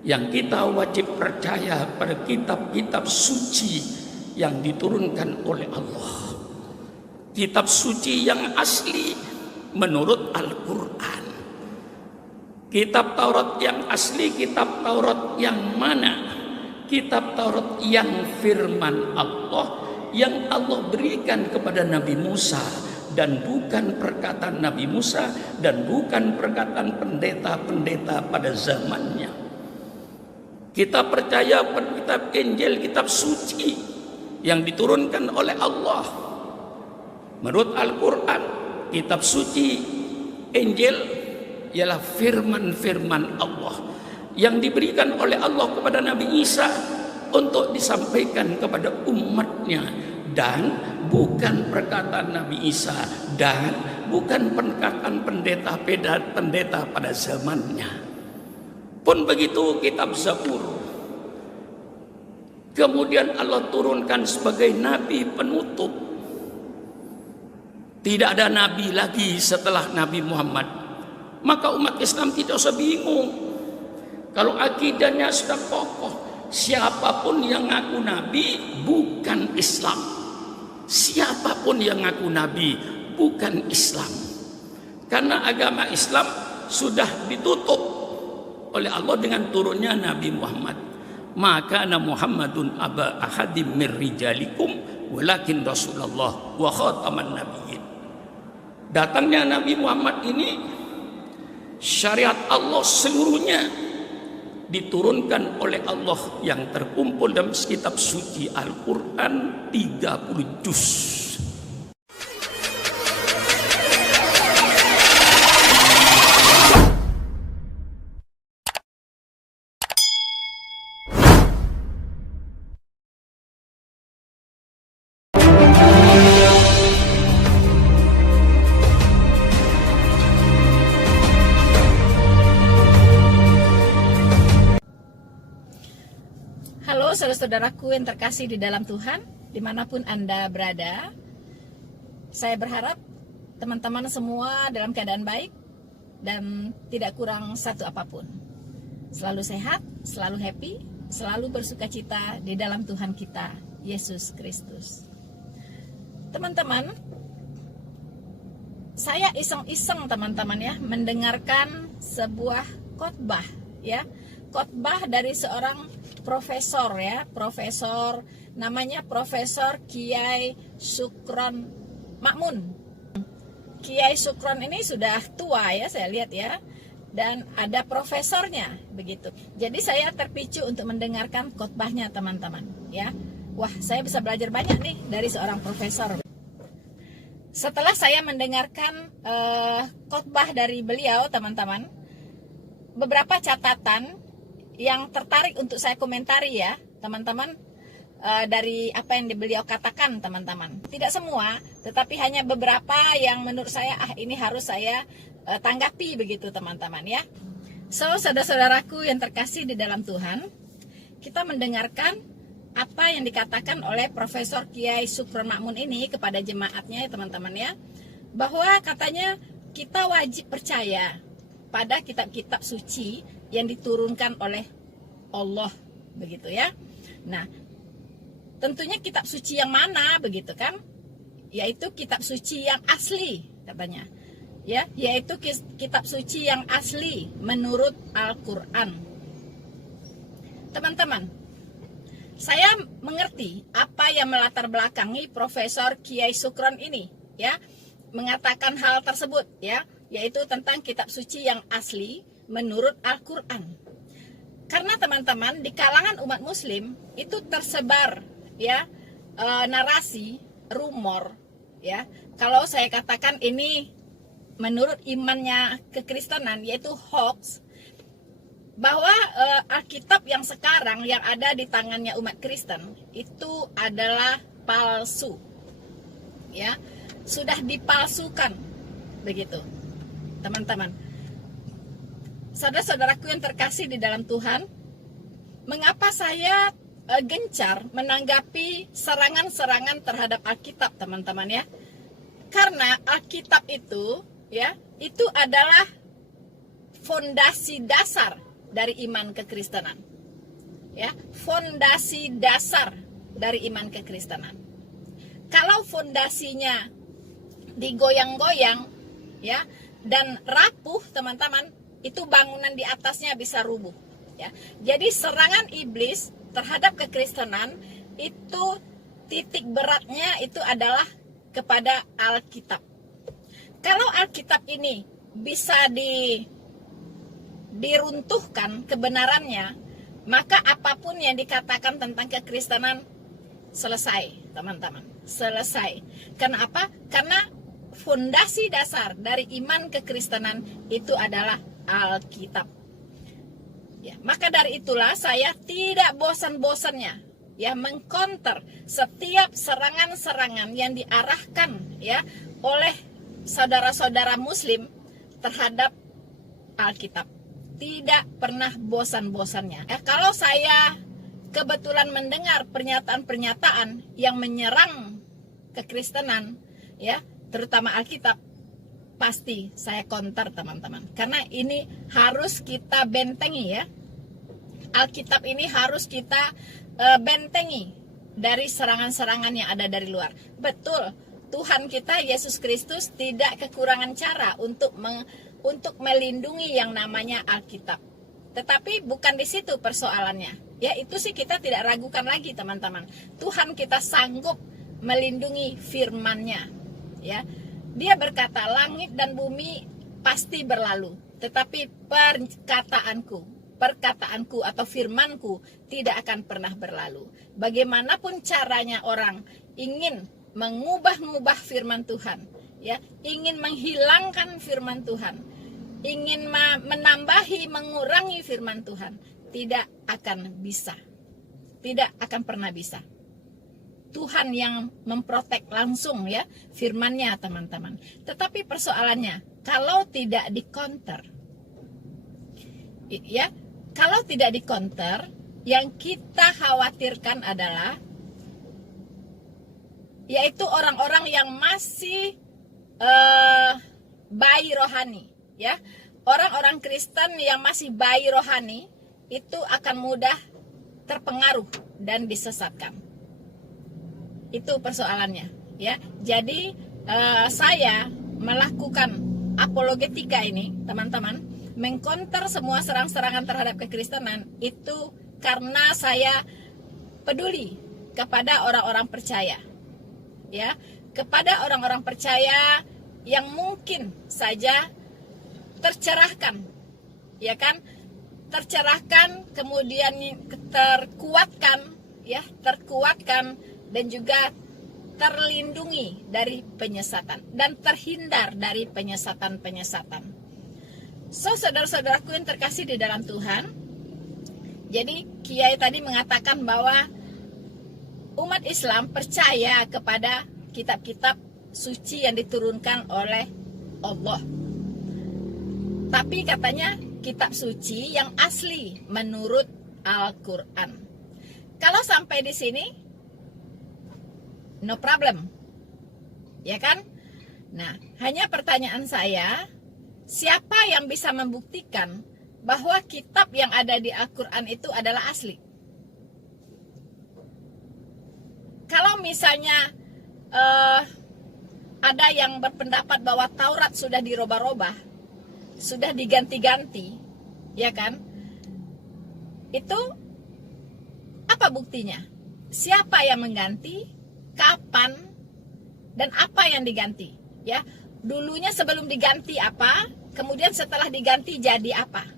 yang kita wajib percaya pada kitab-kitab suci yang diturunkan oleh Allah. Kitab suci yang asli menurut Al-Quran. Kitab Taurat yang asli, kitab Taurat yang mana? Kitab Taurat yang firman Allah, yang Allah berikan kepada Nabi Musa, dan bukan perkataan Nabi Musa dan bukan perkataan pendeta-pendeta pada zamannya. Kita percaya pada kitab Injil, kitab suci yang diturunkan oleh Allah. Menurut Al-Quran, kitab suci Injil ialah firman-firman Allah yang diberikan oleh Allah kepada Nabi Isa untuk disampaikan kepada umatnya, dan bukan perkataan Nabi Isa dan bukan perkataan pendeta-pendeta pada zamannya. Pun begitu kitab Zabur, kemudian Allah turunkan sebagai nabi penutup. Tidak ada nabi lagi setelah Nabi Muhammad. Maka umat Islam tidak usah bingung. Kalau akidahnya sudah kokoh, siapapun yang ngaku nabi bukan Islam. Siapapun yang ngaku nabi bukan Islam. Karena agama Islam sudah ditutup oleh Allah dengan turunnya Nabi Muhammad. Maka Muhammadun aba ahadim mir rijalikum walakin Rasulullah wa khataman nabiyyin. Datangnya Nabi Muhammad ini, syariat Allah seluruhnya diturunkan oleh Allah yang terkumpul dalam kitab suci Al-Quran 30 juz. Halo saudara-saudaraku yang terkasih di dalam Tuhan, dimanapun Anda berada. Saya berharap teman-teman semua dalam keadaan baik dan tidak kurang satu apapun. Selalu sehat, selalu happy, selalu bersuka cita di dalam Tuhan kita, Yesus Kristus. Teman-teman, saya iseng-iseng teman-teman ya, mendengarkan sebuah khotbah ya. Khotbah dari seorang profesor ya, profesor namanya Profesor Kiai Sukron Makmun. Kiai Sukron ini sudah tua ya, saya lihat ya, dan ada profesornya begitu. Jadi saya terpicu untuk mendengarkan khotbahnya teman-teman ya. Wah, saya bisa belajar banyak nih dari seorang profesor. Setelah saya mendengarkan khotbah dari beliau teman-teman, beberapa catatan yang tertarik untuk saya komentari ya teman-teman, dari apa yang beliau katakan teman-teman. Tidak semua, tetapi hanya beberapa yang menurut saya ini harus saya tanggapi begitu teman-teman ya. So saudara-saudaraku yang terkasih di dalam Tuhan, kita mendengarkan apa yang dikatakan oleh Profesor Kiai Sukron Makmun ini kepada jemaatnya ya teman-teman ya, bahwa katanya kita wajib percaya pada kitab-kitab suci yang diturunkan oleh Allah begitu ya. Nah, tentunya kitab suci yang mana begitu kan? Yaitu kitab suci yang asli katanya. Ya, yaitu kitab suci yang asli menurut Al-Qur'an. Teman-teman, saya mengerti apa yang melatar belakangi Profesor Kiai Sukron ini ya, mengatakan hal tersebut ya, yaitu tentang kitab suci yang asli menurut Al-Quran. Karena teman-teman, di kalangan umat muslim itu tersebar ya narasi, rumor ya. Kalau saya katakan ini menurut imannya kekristenan, yaitu hoax, bahwa Alkitab yang sekarang yang ada di tangannya umat Kristen itu adalah palsu. Ya, sudah dipalsukan begitu. Teman-teman, saudara-saudaraku yang terkasih di dalam Tuhan, mengapa saya gencar menanggapi serangan-serangan terhadap Alkitab teman-teman ya? Karena Alkitab itu ya, itu adalah fondasi dasar dari iman kekristenan. Ya, fondasi dasar dari iman kekristenan. Kalau fondasinya digoyang-goyang, ya, dan rapuh, teman-teman, itu bangunan di atasnya bisa rubuh. Ya, jadi serangan iblis terhadap kekristenan itu titik beratnya itu adalah kepada Alkitab. Kalau Alkitab ini bisa diruntuhkan kebenarannya, maka apapun yang dikatakan tentang kekristenan selesai, teman-teman. Selesai. Kenapa? Karena fondasi dasar dari iman kekristenan itu adalah Alkitab. Ya, maka dari itulah saya tidak bosan-bosannya ya mengcounter setiap serangan-serangan yang diarahkan ya oleh saudara-saudara muslim terhadap Alkitab. Tidak pernah bosan-bosannya. Kalau saya kebetulan mendengar pernyataan-pernyataan yang menyerang kekristenan, ya, terutama Alkitab, pasti saya counter, teman-teman. Karena ini harus kita bentengi ya. Alkitab ini harus kita bentengi dari serangan-serangan yang ada dari luar. Betul, Tuhan kita Yesus Kristus tidak kekurangan cara untuk melindungi yang namanya Alkitab. Tetapi bukan di situ persoalannya. Ya, itu sih kita tidak ragukan lagi, teman-teman. Tuhan kita sanggup melindungi firman-Nya. Ya. Dia berkata, langit dan bumi pasti berlalu, tetapi perkataanku atau firmanku tidak akan pernah berlalu. Bagaimanapun caranya orang ingin mengubah-ngubah firman Tuhan, ya, ingin menghilangkan firman Tuhan, ingin menambahi, mengurangi firman Tuhan, tidak akan bisa. Tidak akan pernah bisa. Tuhan yang memprotek langsung ya firman-Nya, teman-teman. Tetapi persoalannya, kalau tidak di-counter, ya, kalau tidak di-counter, yang kita khawatirkan adalah yaitu orang-orang yang masih bayi rohani, ya. Orang-orang Kristen yang masih bayi rohani itu akan mudah terpengaruh dan disesatkan. Itu persoalannya, ya. Jadi saya melakukan apologetika ini, teman-teman, mengcounter semua serang-serangan terhadap kekristenan itu karena saya peduli kepada orang-orang percaya, ya, kepada orang-orang percaya yang mungkin saja tercerahkan, ya kan, tercerahkan, kemudian terkuatkan, ya, terkuatkan dan juga terlindungi dari penyesatan dan terhindar dari penyesatan-penyesatan. So, saudara-saudaraku yang terkasih di dalam Tuhan, jadi Kiai tadi mengatakan bahwa umat Islam percaya kepada kitab-kitab suci yang diturunkan oleh Allah. Tapi katanya kitab suci yang asli menurut Al-Quran. Kalau sampai di sini, no problem, ya kan? Nah, hanya pertanyaan saya, siapa yang bisa membuktikan bahwa kitab yang ada di Al-Quran itu adalah asli? Kalau misalnya ada yang berpendapat bahwa Taurat sudah dirubah-rubah, sudah diganti-ganti, ya kan? Itu apa buktinya? Siapa yang mengganti? Kapan dan apa yang diganti, ya? Dulunya sebelum diganti apa, kemudian setelah diganti jadi apa,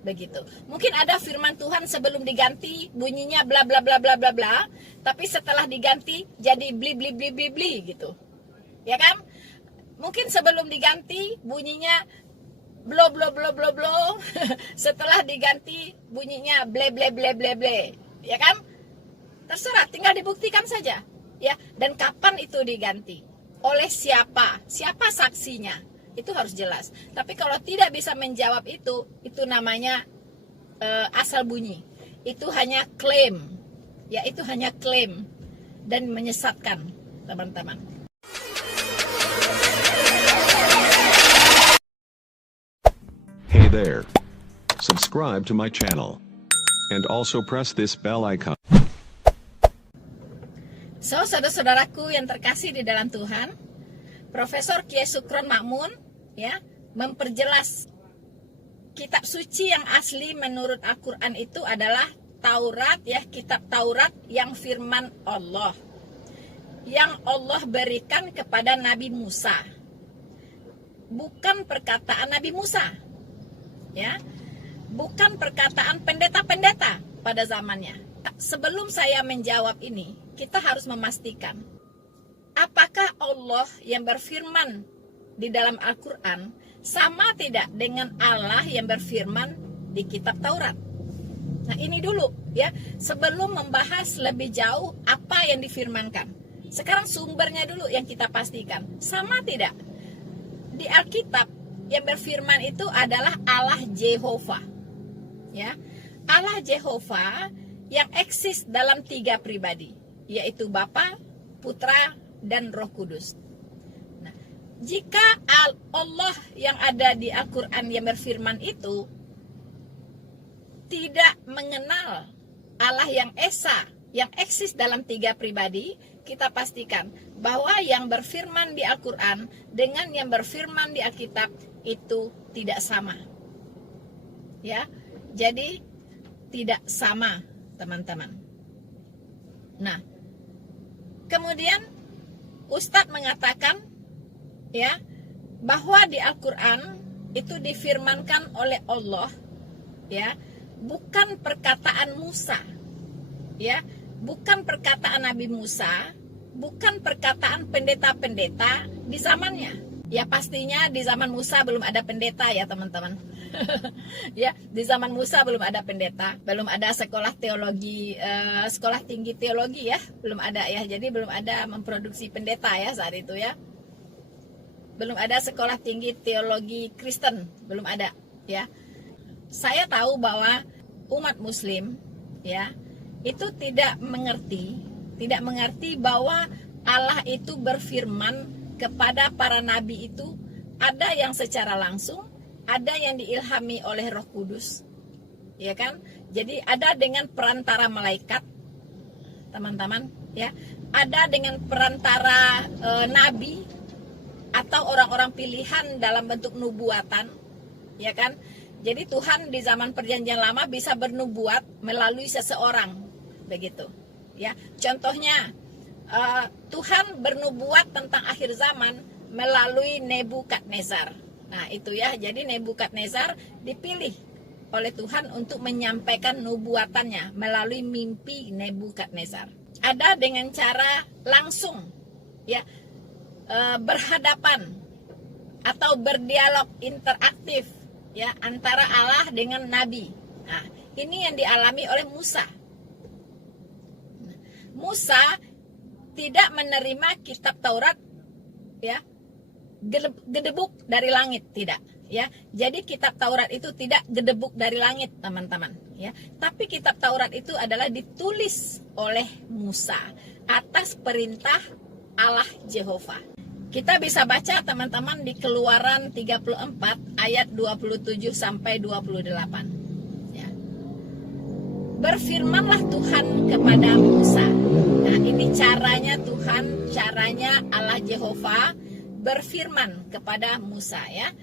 begitu. Mungkin ada firman Tuhan sebelum diganti bunyinya bla bla bla bla bla bla, tapi setelah diganti jadi bli bli bli bli bli gitu, ya kan? Mungkin sebelum diganti bunyinya blo blo blo blo blo, setelah diganti bunyinya ble ble ble ble ble, ya kan? Terserah, tinggal dibuktikan saja. Ya, dan kapan itu diganti? Oleh siapa? Siapa saksinya? Itu harus jelas. Tapi kalau tidak bisa menjawab itu namanya asal bunyi. Itu hanya klaim. Ya, itu hanya klaim dan menyesatkan, teman-teman. Hey there. subscribe to my channel. And also press this bell icon. So, saudara-saudaraku yang terkasih di dalam Tuhan, Profesor Kiai Sukron Makmun ya memperjelas kitab suci yang asli menurut Al-Quran itu adalah Taurat ya, kitab Taurat yang firman Allah, yang Allah berikan kepada Nabi Musa, bukan perkataan Nabi Musa ya, bukan perkataan pendeta-pendeta pada zamannya. Sebelum saya menjawab ini, kita harus memastikan apakah Allah yang berfirman di dalam Al-Quran sama tidak dengan Allah yang berfirman di kitab Taurat. Nah, ini dulu ya, sebelum membahas lebih jauh apa yang difirmankan. Sekarang sumbernya dulu yang kita pastikan. Sama tidak? Di Alkitab yang berfirman itu adalah Allah Jehovah. Ya. Allah Jehovah yang eksis dalam 3 pribadi, yaitu Bapa, Putra, dan Roh Kudus. Nah, jika Allah yang ada di Al-Quran yang berfirman itu tidak mengenal Allah yang Esa, yang eksis dalam 3 pribadi, kita pastikan bahwa yang berfirman di Al-Quran dengan yang berfirman di Alkitab itu tidak sama. Ya, jadi tidak sama, teman-teman. Nah, kemudian Ustadz mengatakan ya bahwa di Al-Quran itu difirmankan oleh Allah ya, bukan perkataan Musa ya, bukan perkataan Nabi Musa, bukan perkataan pendeta-pendeta di zamannya. Ya pastinya di zaman Musa belum ada pendeta ya teman-teman. Ya, di zaman Musa belum ada pendeta, belum ada sekolah teologi, sekolah tinggi teologi ya, belum ada ya. Jadi belum ada memproduksi pendeta ya saat itu ya. Belum ada sekolah tinggi teologi Kristen, belum ada ya. Saya tahu bahwa umat Muslim ya itu tidak mengerti bahwa Allah itu berfirman kepada para nabi itu, ada yang secara langsung, ada yang diilhami oleh Roh Kudus, ya kan? Jadi ada dengan perantara malaikat, teman-teman, ya. Ada dengan perantara nabi atau orang-orang pilihan dalam bentuk nubuatan, ya kan? Jadi Tuhan di zaman Perjanjian Lama bisa bernubuat melalui seseorang, begitu, ya. Contohnya Tuhan bernubuat tentang akhir zaman melalui Nebukadnezar. Nah itu ya, jadi Nebukadnezar dipilih oleh Tuhan untuk menyampaikan nubuatannya melalui mimpi Nebukadnezar. Ada dengan cara langsung ya, berhadapan atau berdialog interaktif ya antara Allah dengan Nabi. Nah ini yang dialami oleh Musa. Musa tidak menerima kitab Taurat ya gedebuk dari langit, tidak ya. Jadi kitab Taurat itu tidak gedebuk dari langit, teman-teman ya. Tapi kitab Taurat itu adalah ditulis oleh Musa atas perintah Allah Jehovah. Kita bisa baca teman-teman di Keluaran 34 ayat 27 sampai 28 ya. Berfirmanlah Tuhan kepada Musa. Nah ini caranya Tuhan, caranya Allah Jehovah berfirman kepada Musa ya.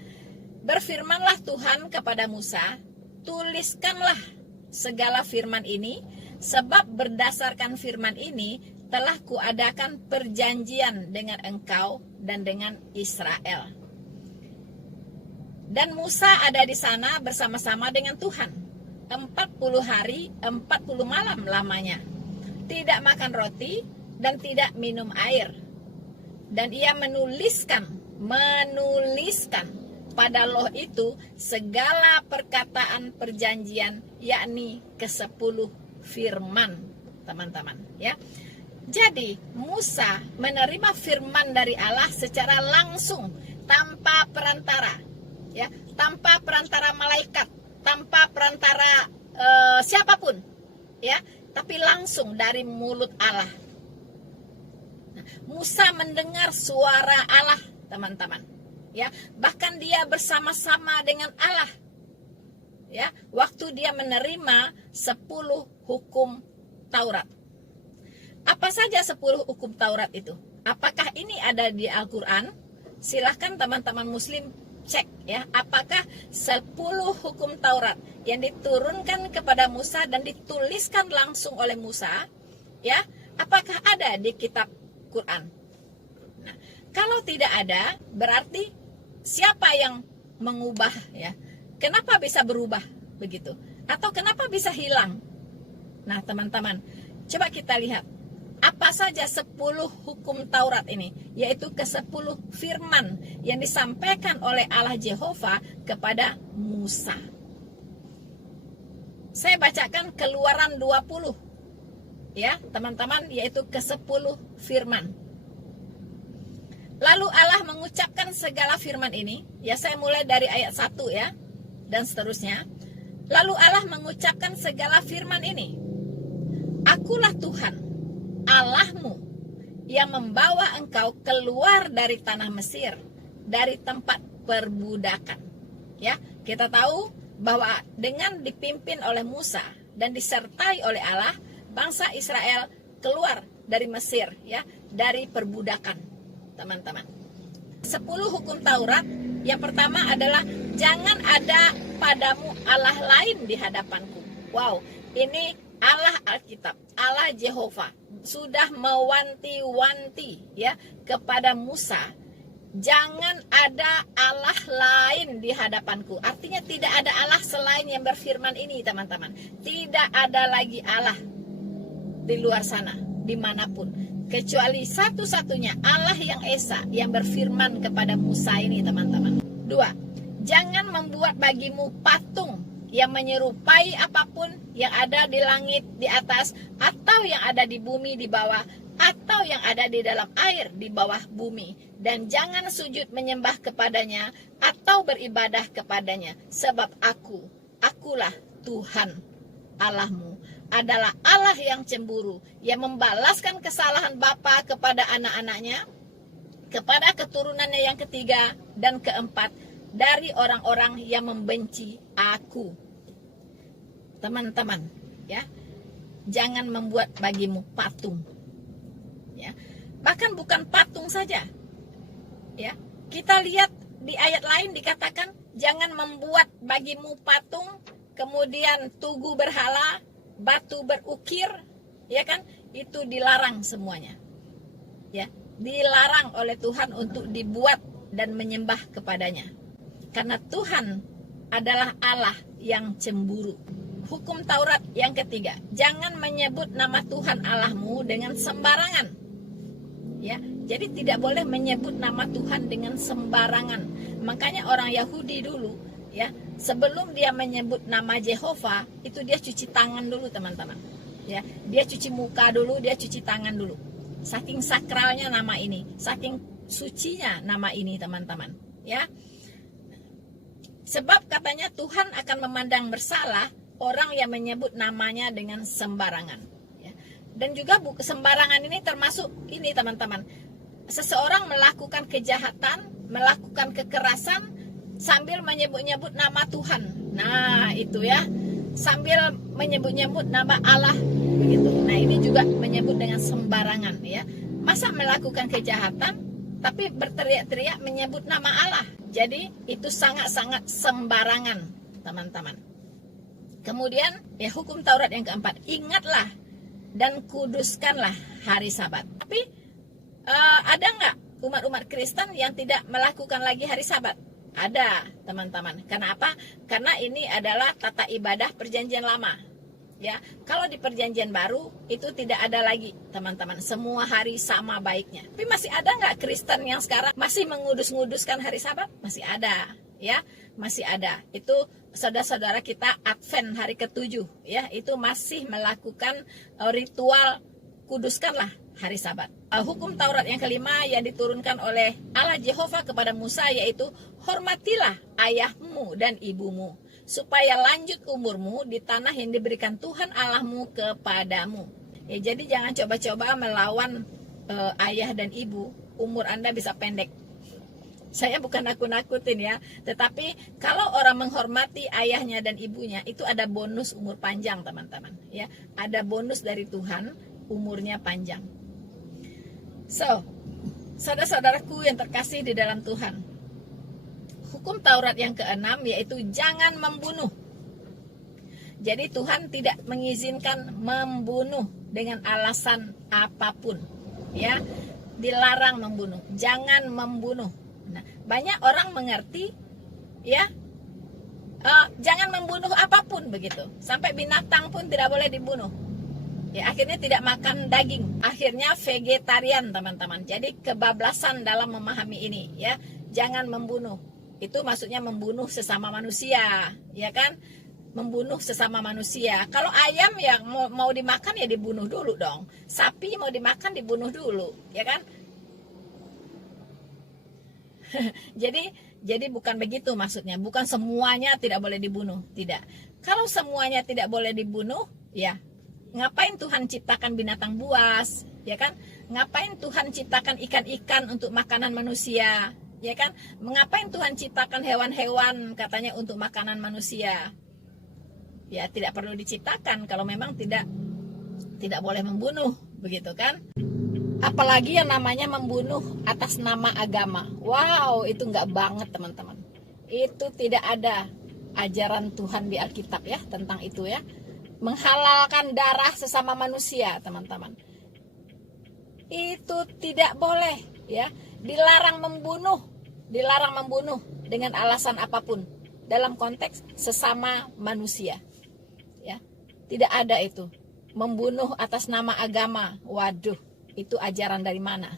Berfirmanlah Tuhan kepada Musa, tuliskanlah segala firman ini, sebab berdasarkan firman ini telah kuadakan perjanjian dengan engkau dan dengan Israel. Dan Musa ada di sana bersama-sama dengan Tuhan 40 hari 40 malam lamanya, tidak makan roti dan tidak minum air. Dan ia menuliskan pada loh itu segala perkataan perjanjian, yakni ke-10 firman, teman-teman ya. Jadi Musa menerima firman dari Allah secara langsung, tanpa perantara ya, tanpa perantara malaikat, tanpa perantara siapapun ya, tapi langsung dari mulut Allah. Nah, Musa mendengar suara Allah, teman-teman ya, bahkan dia bersama-sama dengan Allah ya, waktu dia menerima 10 hukum Taurat. Apa saja 10 hukum Taurat itu? Apakah ini ada di Al-Quran? Silahkan teman-teman muslim cek ya, apakah 10 hukum Taurat yang diturunkan kepada Musa dan dituliskan langsung oleh Musa, ya, apakah ada di kitab Quran? Nah, kalau tidak ada, berarti siapa yang mengubah ya? Kenapa bisa berubah begitu? Atau kenapa bisa hilang? Nah, teman-teman, coba kita lihat apa saja 10 hukum Taurat ini, yaitu ke-10 firman yang disampaikan oleh Allah Jehovah kepada Musa. Saya bacakan Keluaran 20 ya teman-teman, yaitu ke-10 firman. Lalu Allah mengucapkan segala firman ini, ya saya mulai dari ayat 1 ya, dan seterusnya. Lalu Allah mengucapkan segala firman ini. Akulah Tuhan Allahmu yang membawa engkau keluar dari tanah Mesir, dari tempat perbudakan. Ya, kita tahu bahwa dengan dipimpin oleh Musa dan disertai oleh Allah, bangsa Israel keluar dari Mesir, ya, dari perbudakan, teman-teman. 10 hukum Taurat, yang pertama adalah jangan ada padamu Allah lain di hadapanku. Wow, ini Allah Alkitab, Allah Jehovah sudah mewanti-wanti ya kepada Musa, jangan ada Allah lain di hadapanku. Artinya tidak ada Allah selain yang berfirman ini, teman-teman. Tidak ada lagi Allah di luar sana, dimanapun, kecuali satu-satunya Allah yang Esa yang berfirman kepada Musa ini, teman-teman. 2, jangan membuat bagimu patung yang menyerupai apapun yang ada di langit di atas, atau yang ada di bumi di bawah, atau yang ada di dalam air di bawah bumi. Dan jangan sujud menyembah kepadanya atau beribadah kepadanya, sebab akulah Tuhan Allahmu, adalah Allah yang cemburu, yang membalaskan kesalahan bapa kepada anak-anaknya, kepada keturunannya yang ketiga dan keempat, dari orang-orang yang membenci aku. Teman-teman, ya, jangan membuat bagimu patung. Ya, bahkan bukan patung saja. Ya, kita lihat di ayat lain dikatakan jangan membuat bagimu patung, kemudian tugu berhala, batu berukir, ya kan? Itu dilarang semuanya. Ya, dilarang oleh Tuhan untuk dibuat dan menyembah kepadanya. Karena Tuhan adalah Allah yang cemburu. Hukum Taurat yang ketiga, jangan menyebut nama Tuhan Allahmu dengan sembarangan. Ya, jadi tidak boleh menyebut nama Tuhan dengan sembarangan. Makanya orang Yahudi dulu, ya, sebelum dia menyebut nama Jehovah, itu dia cuci tangan dulu, teman-teman. Ya, dia cuci muka dulu, dia cuci tangan dulu. Saking sakralnya nama ini, saking sucinya nama ini, teman-teman. Ya. Sebab katanya Tuhan akan memandang bersalah orang yang menyebut namanya dengan sembarangan. Ya. Dan juga sembarangan ini termasuk ini, teman-teman. Seseorang melakukan kejahatan, melakukan kekerasan sambil menyebut-nyebut nama Tuhan. Nah, itu ya. Sambil menyebut-nyebut nama Allah. Begitu. Nah, ini juga menyebut dengan sembarangan, ya. Masa melakukan kejahatan tapi berteriak-teriak menyebut nama Allah. Jadi itu sangat-sangat sembarangan, teman-teman. Kemudian ya hukum Taurat yang keempat, ingatlah dan kuduskanlah hari Sabat. Tapi ada nggak umat-umat Kristen yang tidak melakukan lagi hari Sabat? Ada, teman-teman. Kenapa? Karena ini adalah tata ibadah perjanjian lama. Ya, kalau di perjanjian baru itu tidak ada lagi, teman-teman. Semua hari sama baiknya. Tapi masih ada nggak Kristen yang sekarang masih mengudus-nguduskan hari Sabat? Masih ada, ya, masih ada. Itu saudara-saudara kita Advent hari ke-7, ya, itu masih melakukan ritual kuduskanlah hari Sabat. Hukum Taurat yang kelima yang diturunkan oleh Allah Jehovah kepada Musa, yaitu hormatilah ayahmu dan ibumu, supaya lanjut umurmu di tanah yang diberikan Tuhan Allahmu kepadamu. Ya, jadi jangan coba-coba melawan ayah dan ibu, umur Anda bisa pendek. Saya bukan nakut-nakutin ya, tetapi kalau orang menghormati ayahnya dan ibunya, itu ada bonus umur panjang, teman-teman. Ya, ada bonus dari Tuhan, umurnya panjang. So, saudara-saudaraku yang terkasih di dalam Tuhan, hukum Taurat yang keenam yaitu jangan membunuh. Jadi Tuhan tidak mengizinkan membunuh dengan alasan apapun. Ya, dilarang membunuh, jangan membunuh. Nah, banyak orang mengerti ya, jangan membunuh apapun begitu. Sampai binatang pun tidak boleh dibunuh. Ya, akhirnya tidak makan daging. Akhirnya vegetarian, teman-teman. Jadi kebablasan dalam memahami ini ya. Jangan membunuh. Itu maksudnya membunuh sesama manusia, ya kan? Membunuh sesama manusia. Kalau ayam ya mau dimakan ya dibunuh dulu dong. Sapi mau dimakan dibunuh dulu, ya kan? Jadi bukan begitu maksudnya. Bukan semuanya tidak boleh dibunuh, tidak. Kalau semuanya tidak boleh dibunuh, ya ngapain Tuhan ciptakan binatang buas, ya kan? Ngapain Tuhan ciptakan ikan-ikan untuk makanan manusia, ya kan? Mengapain Tuhan ciptakan hewan-hewan katanya untuk makanan manusia? Ya tidak perlu diciptakan kalau memang tidak boleh membunuh, begitu kan? Apalagi yang namanya membunuh atas nama agama. Wow, itu nggak banget, teman-teman. Itu tidak ada ajaran Tuhan di Alkitab ya tentang itu ya. Menghalalkan darah sesama manusia, teman-teman. Itu tidak boleh ya. Dilarang membunuh dengan alasan apapun dalam konteks sesama manusia. Ya. Tidak ada itu. Membunuh atas nama agama. Waduh. Itu ajaran dari mana?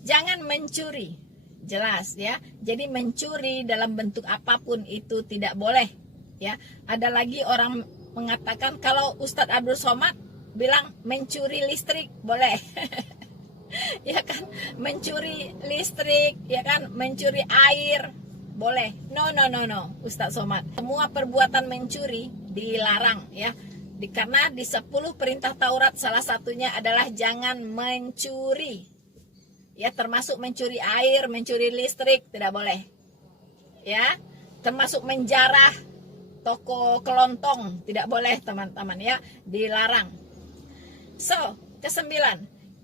Jangan mencuri. Jelas ya. Jadi mencuri dalam bentuk apapun itu tidak boleh. Ya. Ada lagi orang mengatakan kalau Ustadz Abdul Somad bilang mencuri listrik boleh. Ya kan? Mencuri listrik, ya kan? Mencuri air boleh. No. Ustadz Somad. Semua perbuatan mencuri dilarang ya. Karena di 10 perintah Taurat salah satunya adalah jangan mencuri. Ya, termasuk mencuri air, mencuri listrik tidak boleh. Ya, termasuk menjarah toko kelontong tidak boleh, teman-teman ya, dilarang. So, ke-9,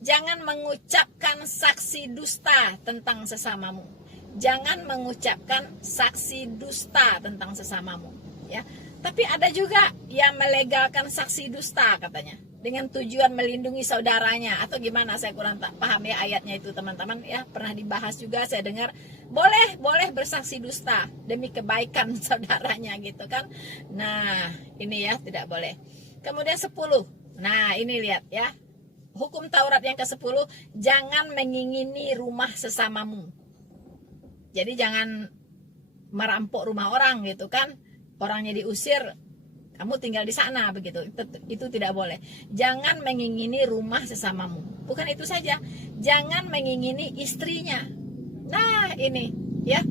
jangan mengucapkan saksi dusta tentang sesamamu. Jangan mengucapkan saksi dusta tentang sesamamu, ya. Tapi ada juga yang melegalkan saksi dusta katanya dengan tujuan melindungi saudaranya atau gimana, saya kurang paham ya ayatnya itu, teman-teman ya. Pernah dibahas juga saya dengar boleh bersaksi dusta demi kebaikan saudaranya gitu kan. Nah, ini ya tidak boleh. Kemudian 10. Nah, ini lihat ya. Hukum Taurat yang ke-10, jangan mengingini rumah sesamamu. Jadi jangan merampok rumah orang gitu kan. Orangnya diusir, kamu tinggal di sana begitu. Itu tidak boleh. Jangan mengingini rumah sesamamu. Bukan itu saja, jangan mengingini istrinya. Nah, ini ya.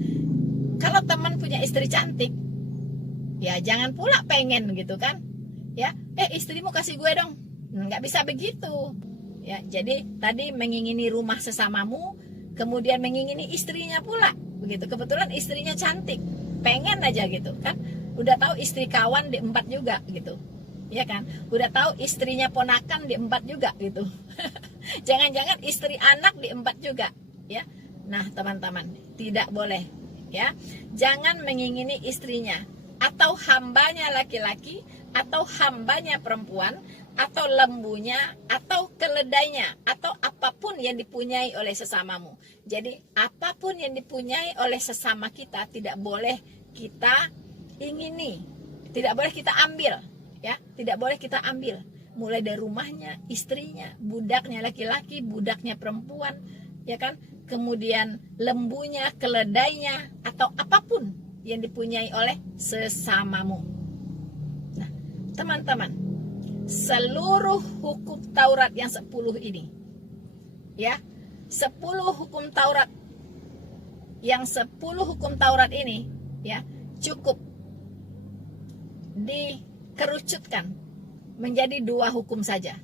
Kalau teman punya istri cantik, ya jangan pula pengen gitu kan. Ya, istrimu kasih gue dong. Nggak bisa begitu. Ya, jadi tadi mengingini rumah sesamamu, kemudian mengingini istrinya pula. Begitu. Kebetulan istrinya cantik. Pengen aja gitu kan. Udah tahu istri kawan diembat juga gitu, ya kan? Udah tahu istrinya ponakan diembat juga gitu. Jangan-jangan istri anak diembat juga, ya. Nah, teman-teman, tidak boleh, ya. Jangan mengingini istrinya atau hambanya laki-laki atau hambanya perempuan atau lembunya atau keledainya atau apapun yang dipunyai oleh sesamamu. Jadi apapun yang dipunyai oleh sesama kita tidak boleh kita ingini, tidak boleh kita ambil, ya, tidak boleh kita ambil. Mulai dari rumahnya, istrinya, budaknya laki-laki, budaknya perempuan, ya kan? Kemudian lembunya, keledainya, atau apapun yang dipunyai oleh sesamamu. Nah, teman-teman, seluruh hukum Taurat yang 10 ini, ya, 10 hukum Taurat, yang 10 hukum Taurat ini, ya, cukup dikerucutkan menjadi 2 hukum saja,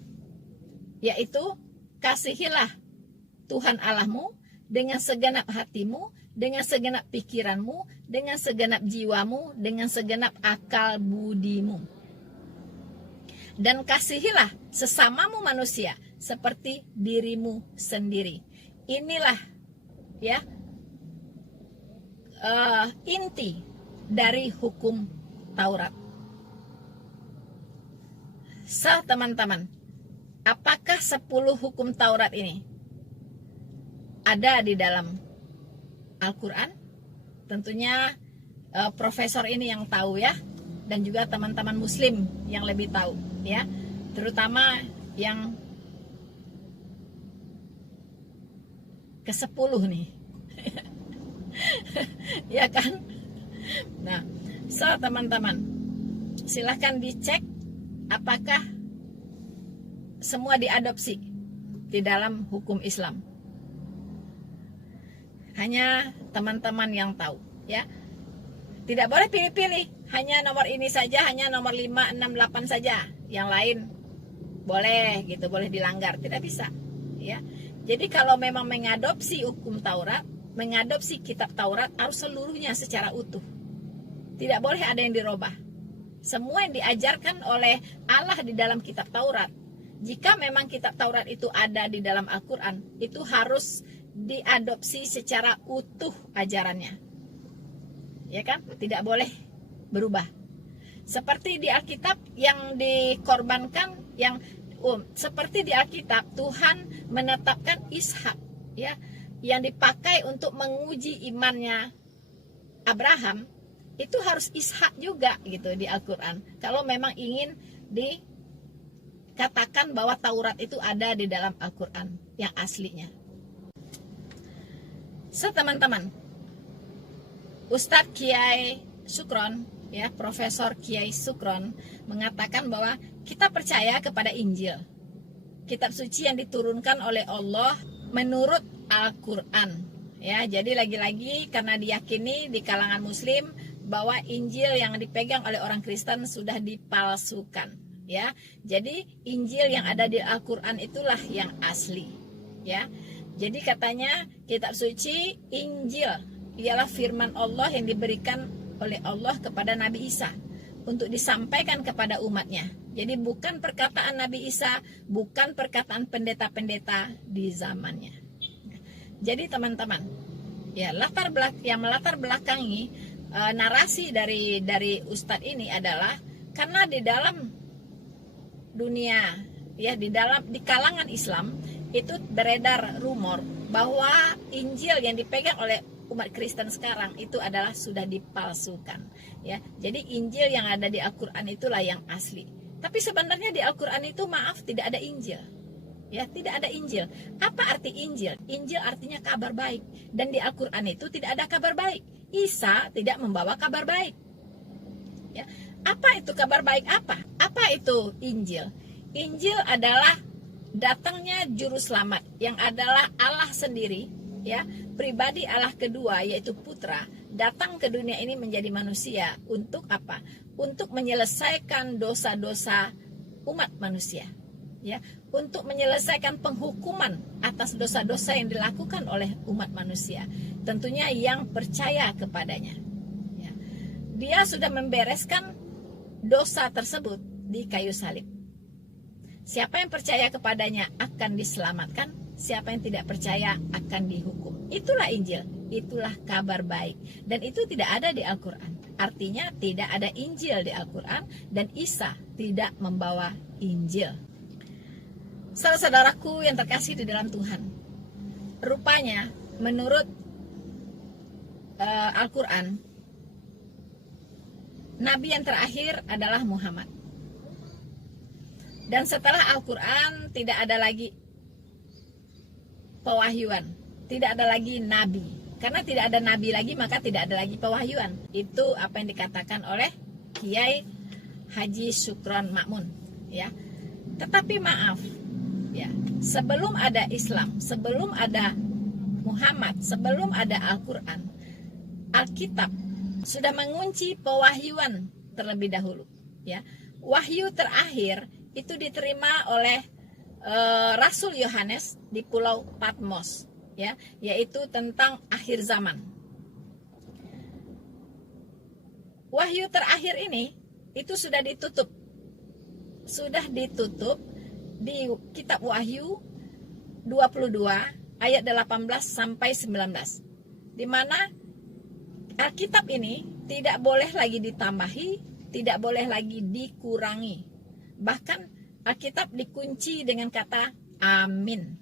yaitu kasihilah Tuhan Allahmu dengan segenap hatimu, dengan segenap pikiranmu, dengan segenap jiwamu, dengan segenap akal budimu. Dan kasihilah sesamamu manusia seperti dirimu sendiri. Inilah ya inti dari hukum Taurat. Teman-teman, apakah 10 hukum Taurat ini ada di dalam Al-Quran? Tentunya profesor ini yang tahu ya, dan juga teman-teman muslim yang lebih tahu ya, terutama yang ke-10 nih. Ya kan? Nah, teman-teman, silahkan dicek apakah semua diadopsi di dalam hukum Islam. Hanya teman-teman yang tahu ya. Tidak boleh pilih-pilih, hanya nomor ini saja, hanya nomor 5, 6, 8 saja. Yang lain boleh gitu, boleh dilanggar, tidak bisa ya. Jadi kalau memang mengadopsi hukum Taurat, mengadopsi kitab Taurat, harus seluruhnya secara utuh. Tidak boleh ada yang dirubah. Semua yang diajarkan oleh Allah di dalam kitab Taurat, jika memang kitab Taurat itu ada di dalam Al-Quran, itu harus diadopsi secara utuh ajarannya. Ya kan? Tidak boleh berubah. Seperti di Alkitab yang dikorbankan, seperti di Alkitab Tuhan menetapkan Ishak ya, yang dipakai untuk menguji imannya Abraham, itu harus Ishak juga gitu di Al-Quran. Kalau memang ingin dikatakan bahwa Taurat itu ada di dalam Al-Quran yang aslinya. Teman-teman, Ustadz Kiai Sukron ya, Profesor Kiai Sukron mengatakan bahwa kita percaya kepada Injil, kitab suci yang diturunkan oleh Allah menurut Al-Quran ya. Jadi lagi-lagi karena diyakini di kalangan muslim bahwa Injil yang dipegang oleh orang Kristen sudah dipalsukan ya. Jadi Injil yang ada di Al-Quran itulah yang asli ya. Jadi katanya kitab suci Injil ialah firman Allah yang diberikan oleh Allah kepada Nabi Isa untuk disampaikan kepada umatnya. Jadi bukan perkataan Nabi Isa, bukan perkataan pendeta-pendeta di zamannya. Jadi teman-teman, ya yang melatar belakangi narasi dari Ustadz ini adalah karena di dalam dunia ya, di kalangan Islam itu beredar rumor bahwa Injil yang dipegang oleh umat Kristen sekarang itu adalah sudah dipalsukan ya. Jadi Injil yang ada di Al-Quran itulah yang asli. Tapi sebenarnya di Al-Quran itu tidak ada Injil ya, tidak ada Injil. Apa arti Injil? Injil artinya kabar baik, dan di Al-Quran itu tidak ada kabar baik. Isa tidak membawa kabar baik ya. Apa itu kabar baik? Apa itu Injil? Injil adalah datangnya juru selamat yang adalah Allah sendiri ya, pribadi Allah kedua yaitu Putra, datang ke dunia ini menjadi manusia untuk apa? Untuk menyelesaikan dosa-dosa umat manusia ya, untuk menyelesaikan penghukuman atas dosa-dosa yang dilakukan oleh umat manusia, tentunya yang percaya kepadanya ya. Dia sudah membereskan dosa tersebut di kayu salib. Siapa yang percaya kepadanya akan diselamatkan, siapa yang tidak percaya akan dihukum. Itulah Injil, itulah kabar baik. Dan itu tidak ada di Al-Quran. Artinya tidak ada Injil di Al-Quran, dan Isa tidak membawa Injil. Saudara-saudaraku yang terkasih di dalam Tuhan, rupanya menurut Al-Quran, Nabi yang terakhir adalah Muhammad. Dan setelah Al-Quran tidak ada lagi pewahyuan, tidak ada lagi nabi. Karena tidak ada nabi lagi, maka tidak ada lagi pewahyuan. Itu apa yang dikatakan oleh Kiai Haji Sukron Makmun ya. Tetapi maaf ya, sebelum ada Islam, sebelum ada Muhammad, sebelum ada Al-Quran, Alkitab sudah mengunci pewahyuan terlebih dahulu ya. Wahyu terakhir itu diterima oleh Rasul Yohanes di Pulau Patmos ya, yaitu tentang akhir zaman. Wahyu terakhir ini itu sudah ditutup di kitab Wahyu 22 ayat 18 sampai 19, di mana Alkitab ini tidak boleh lagi ditambahi, tidak boleh lagi dikurangi. Bahkan Alkitab dikunci dengan kata amin.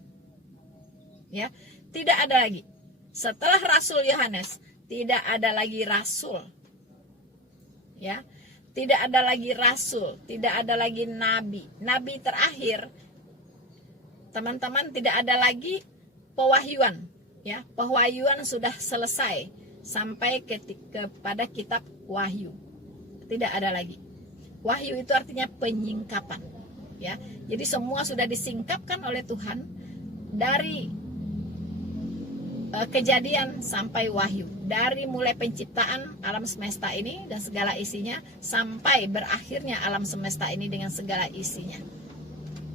Ya, tidak ada lagi. Setelah Rasul Yohanes, tidak ada lagi rasul. Ya, tidak ada lagi rasul, tidak ada lagi nabi. Nabi terakhir, teman-teman, tidak ada lagi pewahyuan. Ya, pewahyuan sudah selesai sampai kepada kitab Wahyu. Tidak ada lagi. Wahyu itu artinya penyingkapan. Ya, jadi semua sudah disingkapkan oleh Tuhan dari Kejadian sampai Wahyu, dari mulai penciptaan alam semesta ini dan segala isinya sampai berakhirnya alam semesta ini dengan segala isinya.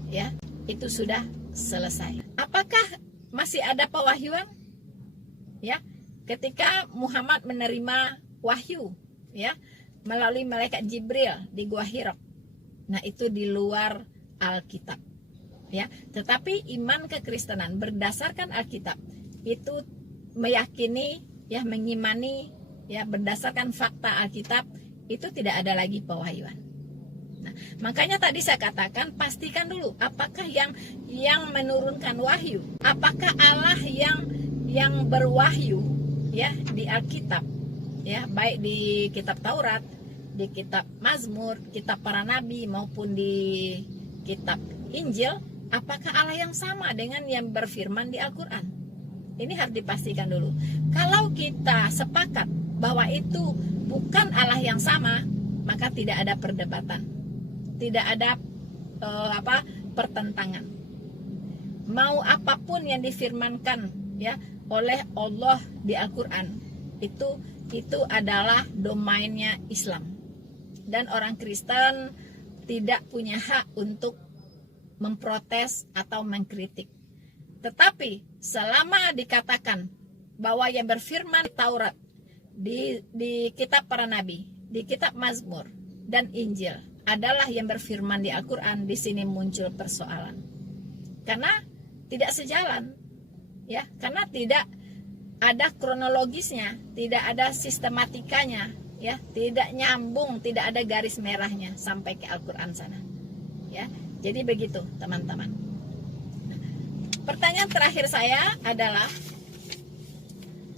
Ya, itu sudah selesai. Apakah masih ada pewahyuan? Ya, ketika Muhammad menerima wahyu, ya, melalui malaikat Jibril di Gua Hira. Nah, itu di luar Alkitab. Ya, tetapi iman kekristenan berdasarkan Alkitab itu meyakini, ya, mengimani, ya, berdasarkan fakta Alkitab, itu tidak ada lagi pewahyuan. Nah, makanya tadi saya katakan, pastikan dulu apakah yang menurunkan wahyu, apakah Allah yang berwahyu, ya, di Alkitab, ya, baik di kitab Taurat, di kitab Mazmur, kitab para nabi maupun di kitab Injil, apakah Allah yang sama dengan yang berfirman di Al-Qur'an? Ini harus dipastikan dulu. Kalau kita sepakat bahwa itu bukan Allah yang sama, maka tidak ada perdebatan, tidak ada pertentangan. Mau apapun yang difirmankan, ya, oleh Allah di Al-Qur'an, itu adalah domainnya Islam. Dan orang Kristen tidak punya hak untuk memprotes atau mengkritik. Tetapi selama dikatakan bahwa yang berfirman Taurat, di kitab para nabi, di kitab Mazmur dan Injil adalah yang berfirman di Al-Qur'an, di sini muncul persoalan. Karena tidak sejalan, ya, karena tidak ada kronologisnya, tidak ada sistematikanya, ya, tidak nyambung, tidak ada garis merahnya sampai ke Al-Qur'an sana. Ya, jadi begitu, teman-teman. Pertanyaan terakhir saya adalah,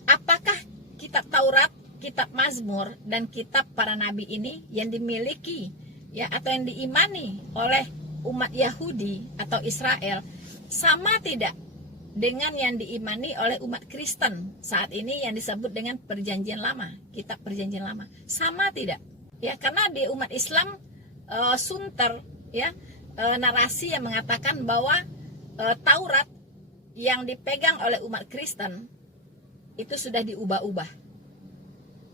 apakah kitab Taurat, kitab Mazmur, dan kitab para nabi ini yang dimiliki, ya, atau yang diimani oleh umat Yahudi atau Israel sama tidak dengan yang diimani oleh umat Kristen saat ini yang disebut dengan Perjanjian Lama, kitab Perjanjian Lama? Sama tidak? Ya, karena di umat Islam sunter, ya, narasi yang mengatakan bahwa Taurat yang dipegang oleh umat Kristen itu sudah diubah-ubah,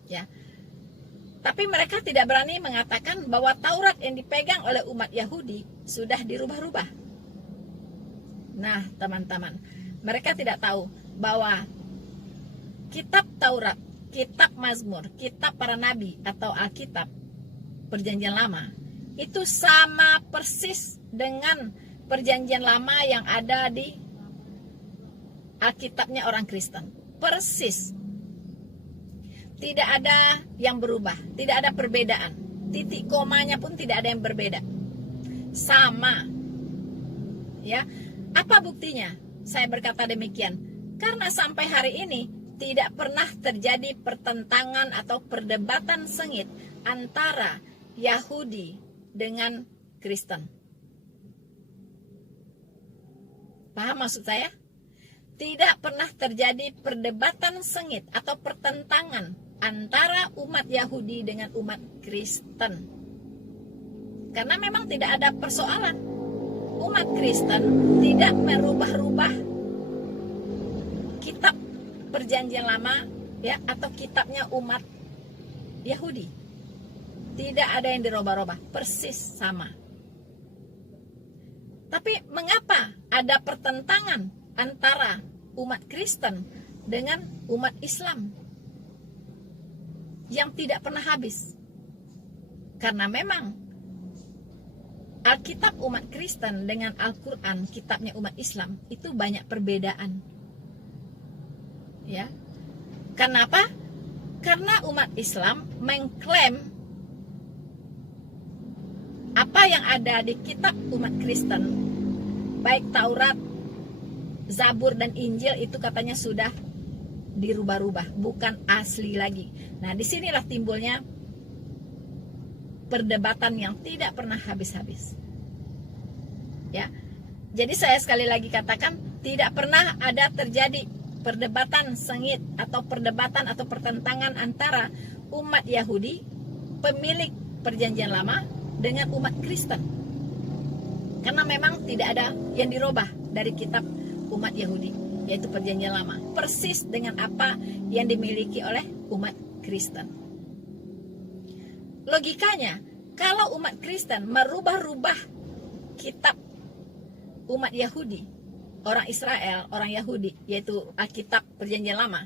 ya. Tapi mereka tidak berani mengatakan bahwa Taurat yang dipegang oleh umat Yahudi sudah dirubah-rubah. Nah, teman-teman, mereka tidak tahu bahwa kitab Taurat, kitab Mazmur, kitab para nabi atau Alkitab Perjanjian Lama itu sama persis dengan Perjanjian Lama yang ada di Alkitabnya orang Kristen. Persis. Tidak ada yang berubah, tidak ada perbedaan. Titik komanya pun tidak ada yang berbeda. Sama. Ya. Apa buktinya? Saya berkata demikian. Karena sampai hari ini tidak pernah terjadi pertentangan atau perdebatan sengit antara Yahudi dengan Kristen. Paham maksud saya? Tidak pernah terjadi perdebatan sengit atau pertentangan antara umat Yahudi dengan umat Kristen. Karena memang tidak ada persoalan. Umat Kristen tidak merubah-rubah kitab Perjanjian Lama, ya, atau kitabnya umat Yahudi. Tidak ada yang dirubah-rubah, persis sama. Tapi mengapa ada pertentangan antara umat Kristen dengan umat Islam yang tidak pernah habis. Karena memang Alkitab umat Kristen dengan Al-Quran, kitabnya umat Islam, itu banyak perbedaan. Ya. Kenapa? Karena umat Islam mengklaim apa yang ada di kitab umat Kristen, baik Taurat, Zabur, dan Injil, itu katanya sudah dirubah-rubah, bukan asli lagi. Nah, disinilah timbulnya perdebatan yang tidak pernah habis-habis. Ya, jadi saya sekali lagi katakan, tidak pernah ada terjadi perdebatan sengit atau perdebatan atau pertentangan antara umat Yahudi, pemilik Perjanjian Lama, dengan umat Kristen. Karena memang tidak ada yang dirubah dari kitab umat Yahudi, yaitu Perjanjian Lama, persis dengan apa yang dimiliki oleh umat Kristen. Logikanya, kalau umat Kristen merubah-rubah kitab umat Yahudi, orang Israel, orang Yahudi, yaitu Alkitab Perjanjian Lama,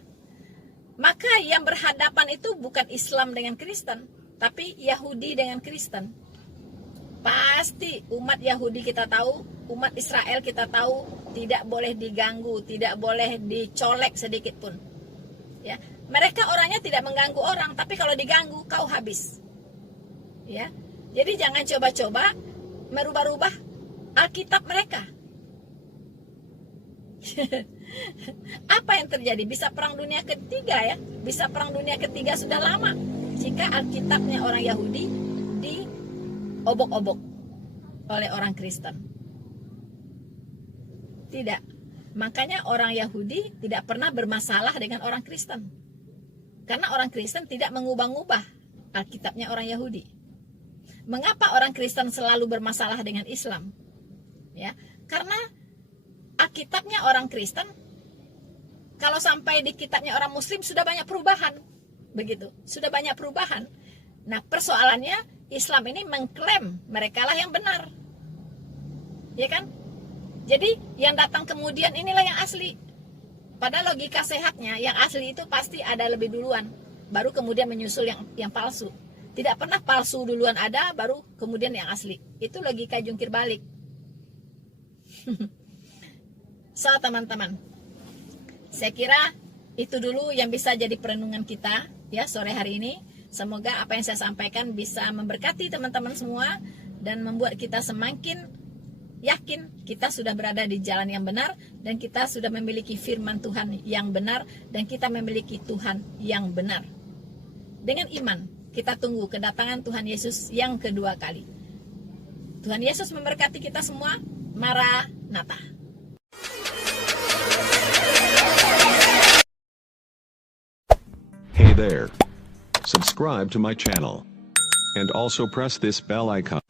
maka yang berhadapan itu bukan Islam dengan Kristen, tapi Yahudi dengan Kristen. Pasti umat Yahudi kita tahu, umat Israel kita tahu, tidak boleh diganggu, tidak boleh dicolek sedikit pun. Ya, mereka orangnya tidak mengganggu orang, tapi kalau diganggu kau habis. Ya, jadi jangan coba-coba merubah-rubah Alkitab mereka. Apa yang terjadi? Bisa perang dunia ketiga ya, bisa perang dunia ketiga sudah lama jika Alkitabnya orang Yahudi diobok-obok oleh orang Kristen. Tidak. Makanya orang Yahudi tidak pernah bermasalah dengan orang Kristen. Karena orang Kristen tidak mengubah-ubah Alkitabnya orang Yahudi. Mengapa orang Kristen selalu bermasalah dengan Islam? Ya, karena Alkitabnya orang Kristen, kalau sampai di kitabnya orang Muslim sudah banyak perubahan. Begitu, sudah banyak perubahan. Nah, persoalannya Islam ini mengklaim merekalah yang benar. Ya kan? Jadi yang datang kemudian inilah yang asli. Pada logika sehatnya, yang asli itu pasti ada lebih duluan, baru kemudian menyusul yang palsu. Tidak pernah palsu duluan ada, baru kemudian yang asli. Itu logika jungkir balik. So, teman-teman, saya kira itu dulu yang bisa jadi perenungan kita ya sore hari ini. Semoga apa yang saya sampaikan bisa memberkati teman-teman semua dan membuat kita semakin yakin kita sudah berada di jalan yang benar dan kita sudah memiliki firman Tuhan yang benar dan kita memiliki Tuhan yang benar. Dengan iman kita tunggu kedatangan Tuhan Yesus yang kedua kali. Tuhan Yesus memberkati kita semua. Maranatha. Hey there. Subscribe to my channel. And also press this bell icon.